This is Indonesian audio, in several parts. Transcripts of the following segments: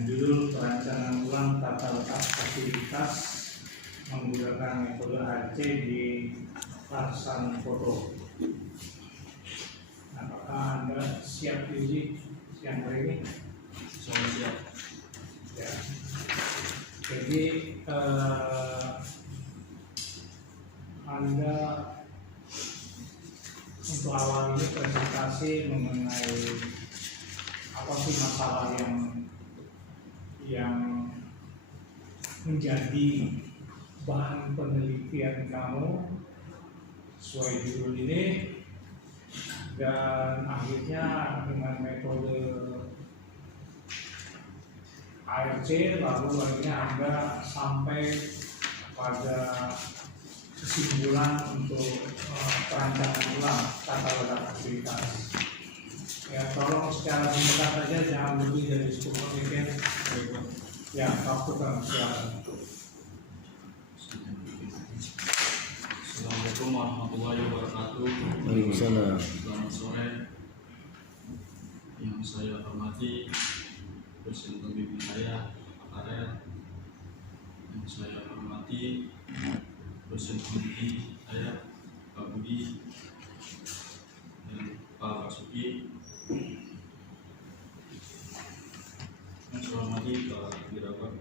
judul perancangan ulang tata letak fasilitas menggunakan metode AC di laksana foto. Apakah Anda siap diuji siang hari ini? Sudah siap. Ya. Jadi Anda untuk awal ini presentasi mengenai apa sih masalah yang menjadi bahan penelitian kamu sesuai judul ini, dan akhirnya dengan metode ARC lalu akhirnya Anda sampai pada kesimpulan untuk perancangan ulang tata letak fasilitas. Ya, tolong secara singkat saja, jangan lebih dari 10 menit. Ya, waktu kan silakan. Assalamualaikum warahmatullahi wabarakatuh. Waalaikumsalam. Selamat sore. Yang saya hormati dosen pembimbing saya, Pak Karet. Yang saya hormati dosen pembimbing saya, Pak Budi dan Pak Basuki. Yang saya hormati Pak Wirawan.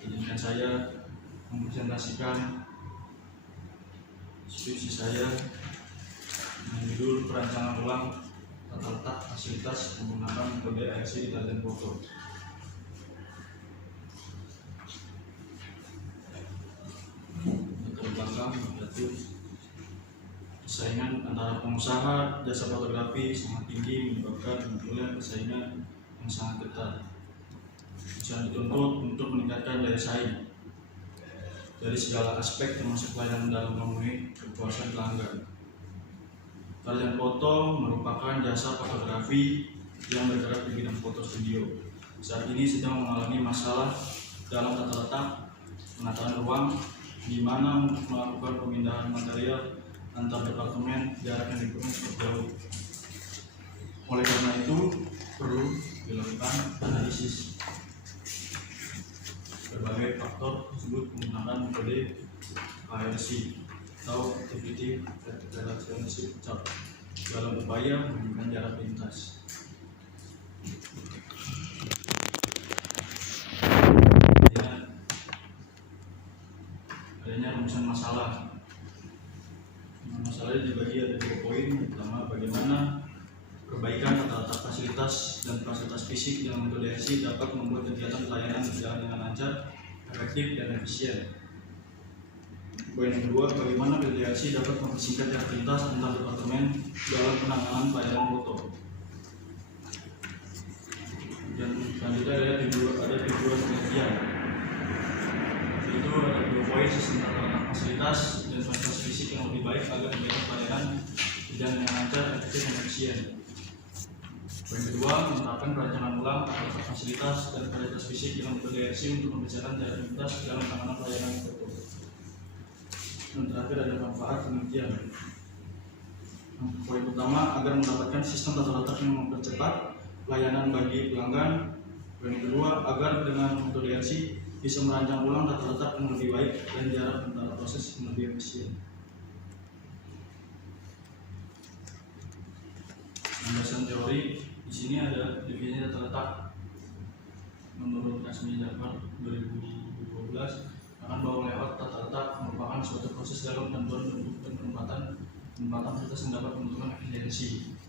Izinkan saya mempresentasikan skripsi saya dengan judul perancangan ulang tata letak fasilitas menggunakan metode ARC di latihan foto. Latar belakang yaitu persaingan antara pengusaha jasa fotografi sangat tinggi, menyebabkan munculnya persaingan yang sangat ketat. Usaha dituntut untuk meningkatkan daya saing dari segala aspek termasuk pelayanan dalam memenuhi kepuasan pelanggan. Latihan foto merupakan jasa fotografi yang bergerak di bidang foto studio. Saat ini sedang mengalami masalah dalam tata letak penataan ruang, di mana untuk melakukan pemindahan material antar departemen jarak yang ditempuh cukup jauh. Oleh karena itu perlu dilakukan analisis berbagai faktor tersebut menggunakan metode ARC atau Activity Relationship Chart dalam upaya menurunkan jarak lintas. Adanya rumusan masalah. Masalahnya dibagi ada 2 poin. Pertama, bagaimana perbaikan tata letak fasilitas dan fasilitas fisik dengan metode ARC dapat membuat kegiatan pelayanan berjalan dengan lancar, efektif, dan efisien. Poin yang kedua, bagaimana metode ARC dapat mempersingkat jarak lintas antar departemen dalam penanganan pelayanan foto. Dan selanjutnya ada tujuan penelitian. Itu ada 2 poin, sistem tata letak fasilitas dan fasilitas fisik yang lebih baik agar kegiatan pelayanan berjalan dengan lancar, efektif, dan efisien. Poin kedua, menerapkan perancangan ulang tata letak fasilitas dan fasilitas fisik dengan metode ARC untuk mempersiapkan jarak lintas dalam penanganan pelayanan foto. Dan terakhir ada manfaat penelitian. Poin pertama, agar mendapatkan sistem tata letak yang mempercepat pelayanan bagi pelanggan. Poin kedua, agar dengan metode ARC bisa merancang ulang tata letak yang lebih baik dan jarak antara proses yang lebih efisien. Landasan teori di sini ada definisi tata letak menurut Kasmi Jafar 2012 akan bahwa layout tata letak merupakan suatu proses dalam tentuan bentuk dan penempatan fasilitas yang dapat menentukan efisiensi.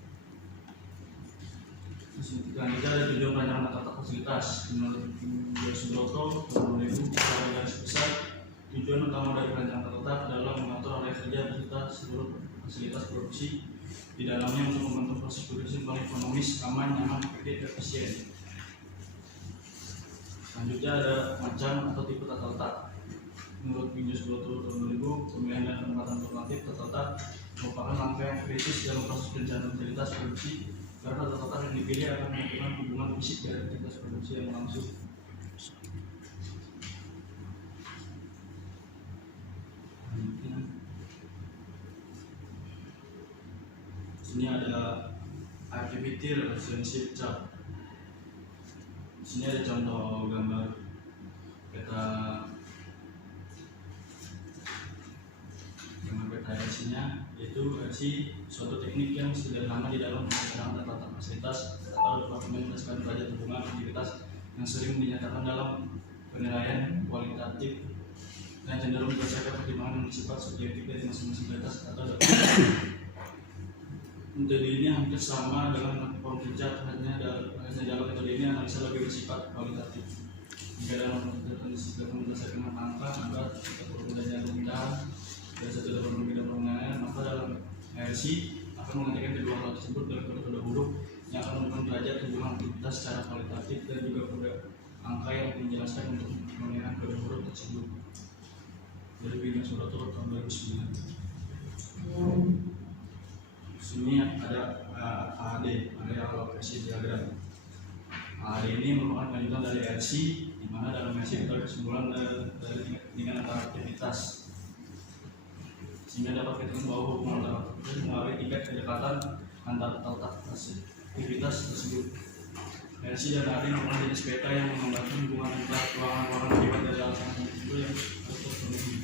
Selanjutnya ada tujuan perancangan tata letak fasilitas menurut Subroto 2000 secara garis besar. Tujuan utama dari perancangan tata letak adalah mengatur area kerja beserta seluruh fasilitas produksi di dalamnya untuk membentuk proses produksi yang paling ekonomis, aman, nyaman, efektif, efisien. Selanjutnya ada macam atau tipe tata letak. Menurut Windows 2000, pemilihan dan penempatan alternatif tata letak merupakan langkah yang kritis dalam proses perencanaan fasilitas produksi, karena tata letak yang dipilih akan menentukan hubungan fisik dari aktivitas produksi yang langsung. Ini ada activity relationship chart. Di sini ada contoh gambar peta RC-nya, yaitu RC suatu teknik yang sederhana di dalam perencanaan tata fasilitas atau dokumentasikan derajat hubungan aktivitas yang sering dinyatakan dalam penilaian kualitatif dan cenderung berdasarkan pertimbangan yang bersifat subjektif dari masing-masing kualitas atau metode ini hampir sama dengan konkret chart, hanya dalam metode ini analisa lebih bersifat kualitatif. Jika dalam berdasarkan angka, maka perbedaannya pemilihan dari satu dalam perbedaan pengenaan, maka dalam RC akan mengatakan kedua hal tersebut dalam kode huruf yang akan menentukan derajat hubungan aktivitas secara kualitatif dan juga kode angka yang menjelaskan untuk pengenaan kode huruf tersebut. Dari Bina Suratul tahun 2009. Sini ada AAD, area alokasi diagram. AAD ini merupakan lanjutan dari RC, di mana dalam RC kita kesimpulan dari tingkat antara aktivitas, sehingga dapat kita bahwa hubungan antara aktivitas melalui tingkat kedekatan antara aktivitas tersebut. RC dan AAD merupakan jenis peta yang menggambarkan hubungan antara ruangan-ruangan akibat dari alasan tertentu yang harus terpenuhi.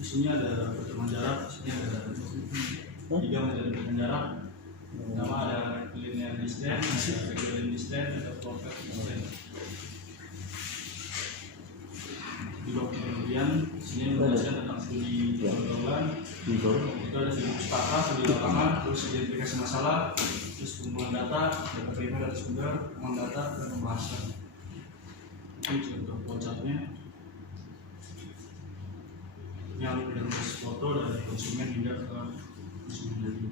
Di sini ada pertemuan jarak, di sini ada 3 metode pertemuan jarak. Pertama ada linear distance, ada rectilinear distance, ada perfect distance. Di bawah kemudian sini menjelaskan tentang studi pergaulan. Itu ada studi pustaka, studi lapangan, terus identifikasi masalah, terus kumpulan data primer, data sumber, pengembangan data, dan pembahasan. Itu contoh flowchartnya. Yang dari foto dari konsumen hingga ke konsumen lagi.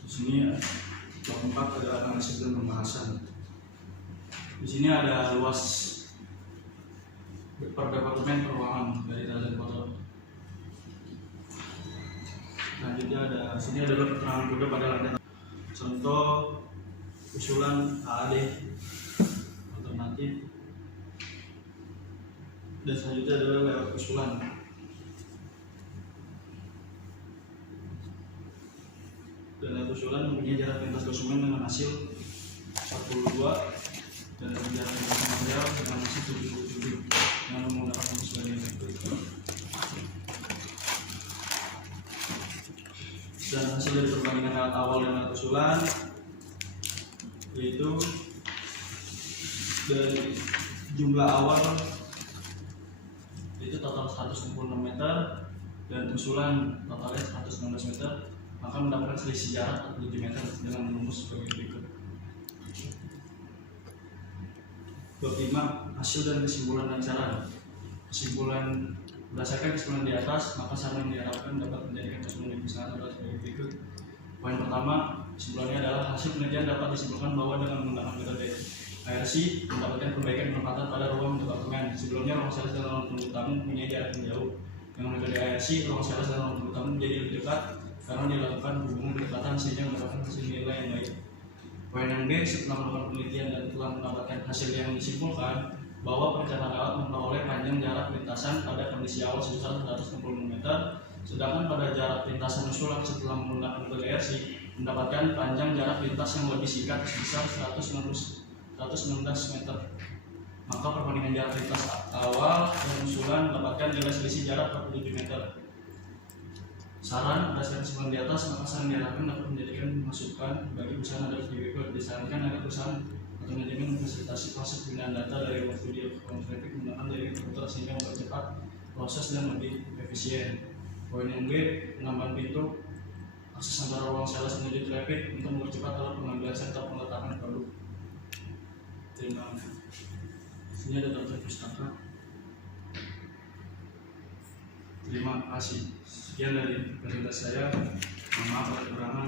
Di sini blok 4 adalah analisis dan pembahasan. Di sini ada luas per departemen peruangan dari data foto. Selanjutnya ada sini adalah keterangan kode pada lantai. Contoh usulan AAD alternatif. Dan selanjutnya adalah lewat usulan. Dan lewat usulan mempunyai jarak lintas konsumen dengan hasil 42 dan jarak lintas material dengan hasil 77 yang menggunakan usulan yang itu. Dan hasil dari perbandingan alat awal dan alat usulan yaitu dari jumlah awal itu total 166 meter dan usulan totalnya 116 meter, maka mendapatkan selisih jarak 47 meter dengan rumus sebagai berikut. Bab 5 hasil dan kesimpulan dan saran. Kesimpulan berdasarkan kesimpulan di atas, maka saran yang diharapkan dapat menjadikan kesimpulan yang bisa adalah sebagai berikut. Poin pertama, kesimpulannya adalah hasil penelitian dapat disimpulkan bahwa dengan menggunakan metode RC mendapatkan perbaikan penempatan pada ruang departemen. Sebelumnya ruang sales dan ruang tunggu tamu punya jarak yang jauh. Dengan metode RC, ruang sales dan ruang tunggu tamu menjadi lebih dekat karena dilakukan hubungan kedekatan sehingga mendapatkan hasil nilai yang baik. Poin yang B, setelah melakukan penelitian dan telah mendapatkan hasil yang disimpulkan bahwa perencanaan alat memperoleh panjang jarak lintasan pada kondisi awal sebesar 160 meter, sedangkan pada jarak lintasan usulan setelah menggunakan metode RC mendapatkan panjang jarak lintas yang lebih singkat sebesar 119 meter. Maka perbandingan jarak lintas awal dan usulan mendapatkan nilai selisih jarak 47 meter. Saran berdasarkan kesimpulan di atas, maka saran diharapkan dapat menjadikan masukan bagi perusahaan agar berikut. Disarankan agar perusahaan atau manajemen memfasilitasi proses penggunaan data dari ruang studi traffic menggunakan dari komputer sehingga mempercepat proses dan lebih efisien. Poin yang B, penambahan pintu akses antara ruang sales menuju traffic untuk mempercepat alat pengambilan serta peletakan produk. Terima kasih. Sini ada daftar pustaka. Terima kasih. Sekian dari presentasi saya. Mohon maaf kalau kekurangan.